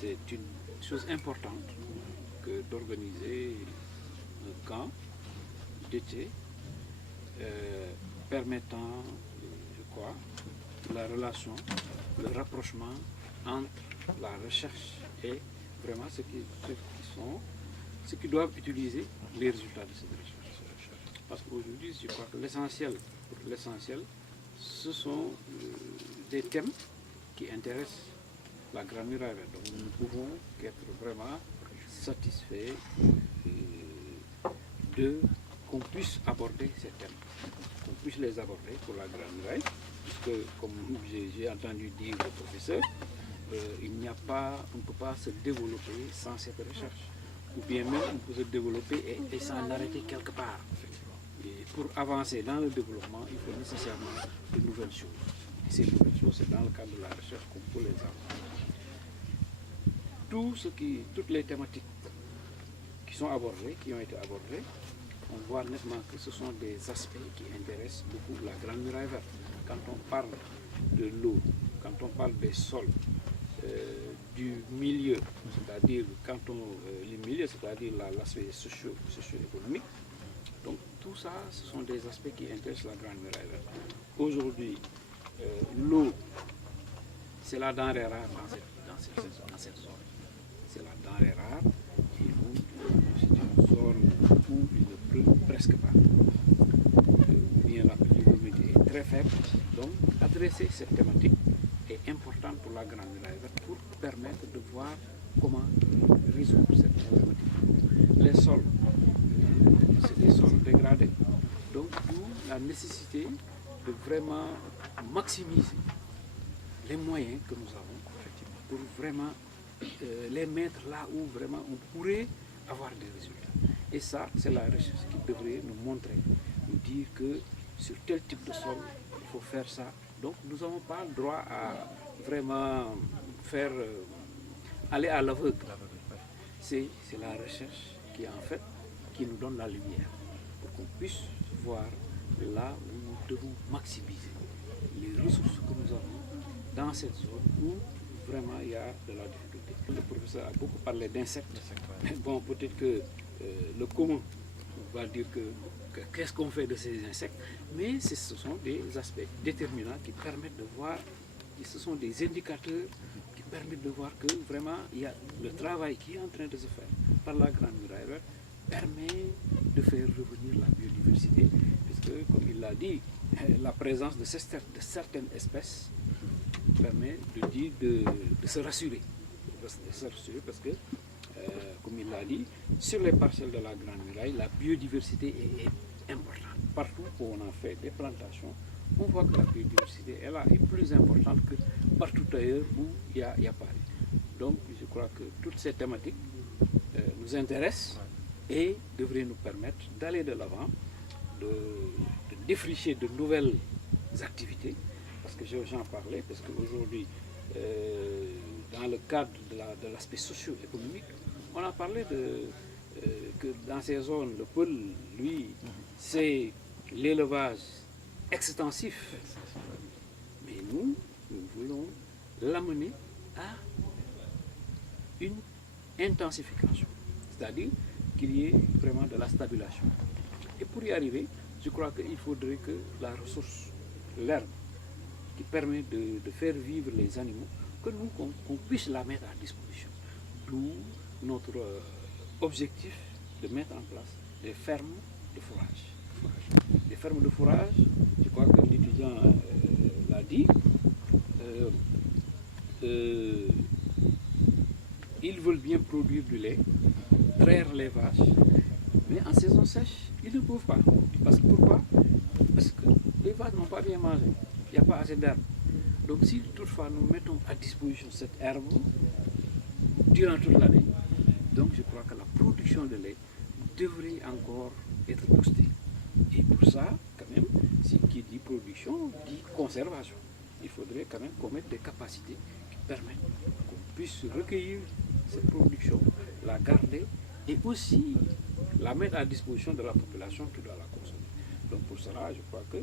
c'est une chose importante que d'organiser un camp d'été permettant, je crois, la relation, le rapprochement entre la recherche et vraiment ceux qui doivent utiliser les résultats de cette recherche. Parce qu'aujourd'hui, je crois que l'essentiel, ce sont des thèmes qui intéressent la Grande Muraille. Donc nous ne pouvons qu'être vraiment satisfaits qu'on puisse aborder ces thèmes, qu'on puisse les aborder pour la Grande Muraille, puisque comme j'ai entendu dire le professeur, on ne peut pas se développer sans cette recherche. Ou bien même on peut se développer et s'en arrêter quelque part. Et pour avancer dans le développement, il faut nécessairement de nouvelles choses. Et ces nouvelles choses, c'est dans le cadre de la recherche qu'on peut les avoir. Toutes les thématiques qui ont été abordées, on voit nettement que ce sont des aspects qui intéressent beaucoup la Grande Muraille Verte. Quand on parle de l'eau, quand on parle des sols, du milieu, c'est-à-dire c'est-à-dire l'aspect socio-économique. Donc tout ça, ce sont des aspects qui intéressent la Grande Muraille Verte. Aujourd'hui, l'eau, c'est la denrée rare dans cette zone. C'est la denrée rare et c'est une zone où il ne pleut presque pas. Bien la pluviométrie est très faible. Donc adresser cette thématique est important pour la Grande Muraille Verte pour permettre de voir comment résoudre cette problématique. Les sols, c'est des sols dégradés. Donc, d'où la nécessité de vraiment maximiser les moyens que nous avons pour vraiment les mettre là où vraiment on pourrait avoir des résultats. Et ça, c'est la recherche qui devrait nous montrer, nous dire que sur tel type de sol, il faut faire ça. Donc nous n'avons pas le droit à vraiment faire aller à l'aveugle. C'est la recherche qui nous donne la lumière pour qu'on puisse voir là où nous devons maximiser les ressources que nous avons dans cette zone où vraiment il y a de la difficulté. Le professeur a beaucoup parlé d'insectes. Bon, peut-être que le commun va dire qu'est-ce qu'on fait de ces insectes, mais ce sont des aspects déterminants qui permettent de voir, ce sont des indicateurs qui permettent de voir que vraiment il y a le travail qui est en train de se faire par la Grande Muraille Verte permet de faire revenir la biodiversité, puisque comme il l'a dit, la présence de certaines espèces permet de se rassurer, parce que comme il l'a dit, sur les parcelles de la Grande Muraille, la biodiversité est importante. Partout où on a fait des plantations, on voit que la biodiversité est plus importante que partout ailleurs où il n'y a pas. Donc je crois que toutes ces thématiques nous intéressent et devraient nous permettre d'aller de l'avant, de défricher de nouvelles activités, parce que j'en parlais, parce qu'aujourd'hui, dans le cadre de l'aspect socio-économique, on a parlé que dans ces zones, le pôle, lui, c'est l'élevage extensif. Mais nous voulons l'amener à une intensification, c'est-à-dire qu'il y ait vraiment de la stabilisation. Et pour y arriver, je crois qu'il faudrait que la ressource, l'herbe, qui permet de faire vivre les animaux, que nous, qu'on puisse la mettre à disposition. D'où notre objectif de mettre en place des fermes de fourrage. Des fermes de fourrage, je crois que l'étudiant l'a dit, ils veulent bien produire du lait, traire les vaches, mais en saison sèche, ils ne peuvent pas. Pourquoi? Parce que les vaches n'ont pas bien mangé, il n'y a pas assez d'herbe. Donc si toutefois nous mettons à disposition cette herbe durant toute l'année, donc je crois que la production de lait devrait encore être boostée. Et pour ça, quand même, qui dit production, dit conservation. Il faudrait quand même qu'on mette des capacités qui permettent qu'on puisse recueillir cette production, la garder et aussi la mettre à disposition de la population qui doit la consommer. Donc pour cela, je crois que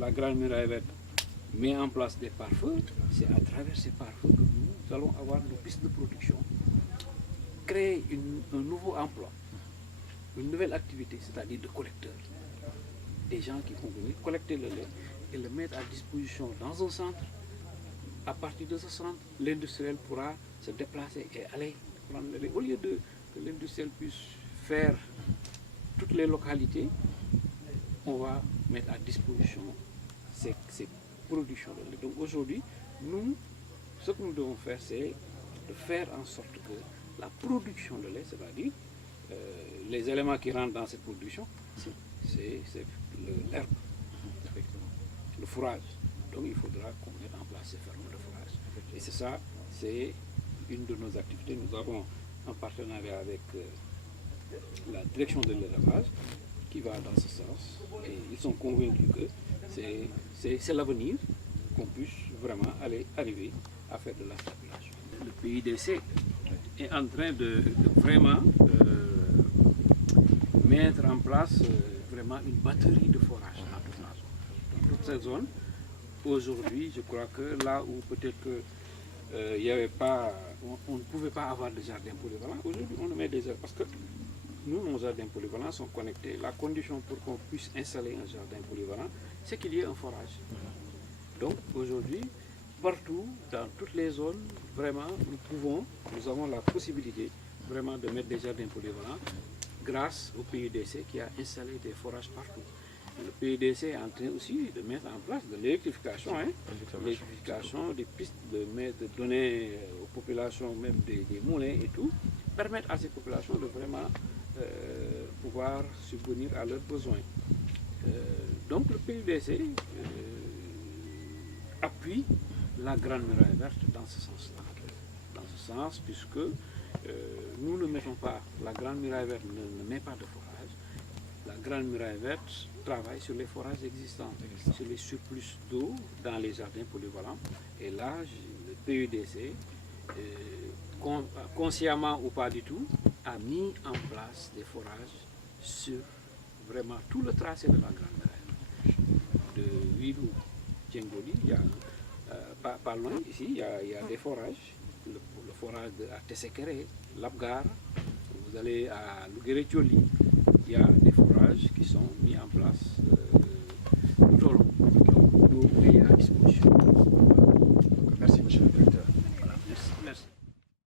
la Grande Muraille Verte met en place des pare-feux. C'est à travers ces pare-feux que nous nous allons avoir nos pistes de production, créer un nouveau emploi, une nouvelle activité, c'est-à-dire de collecteurs. Des gens qui vont venir collecter le lait et le mettre à disposition dans un centre. À partir de ce centre, l'industriel pourra se déplacer et aller prendre le lait. Au lieu que l'industriel puisse faire toutes les localités, on va mettre à disposition ces productions de lait. Donc aujourd'hui, nous, ce que nous devons faire, c'est de faire en sorte que la production de lait, c'est-à-dire les éléments qui rentrent dans cette production, c'est l'herbe, le fourrage. Donc il faudra qu'on mette en place ces fermes de fourrage. Et c'est ça, c'est une de nos activités. Nous avons un partenariat avec la direction de l'élevage qui va dans ce sens. Et ils sont convaincus que c'est l'avenir qu'on puisse vraiment arriver à faire de la spéculation. Le PUDC est en train de vraiment mettre en place vraiment une batterie de forage dans toute la zone. Dans toute cette zone, aujourd'hui, je crois que là où peut-être que il y avait pas, on ne pouvait pas avoir de jardin polyvalent, aujourd'hui on met des jardins parce que nous, nos jardins polyvalents sont connectés. La condition pour qu'on puisse installer un jardin polyvalent, c'est qu'il y ait un forage. Donc aujourd'hui, partout, dans toutes les zones, vraiment, nous avons la possibilité vraiment de mettre des jardins polyvalents grâce au PUDC qui a installé des forages partout. Le PUDC est en train aussi de mettre en place de l'électrification, l'électrification, des pistes, de donner aux populations même des moulins et tout, permettre à ces populations de vraiment pouvoir subvenir à leurs besoins. Donc le PUDC appuie la Grande Muraille Verte dans ce sens-là. Dans ce sens, puisque nous ne mettons pas, la Grande Muraille Verte ne met pas de forage. La Grande Muraille Verte travaille sur les forages existants, sur les surplus d'eau dans les jardins polyvalents. Et là, le PUDC, consciemment ou pas du tout, a mis en place des forages sur vraiment tout le tracé de la Grande Muraille. De Huilou, Djengoli, il y a pas loin ici, il y a des forages. Le forage à Tessekere, Labgar, vous allez à Luguere-Tcholi, il y a des forages qui sont mis en place tout au long, qui ont l'eau à disposition.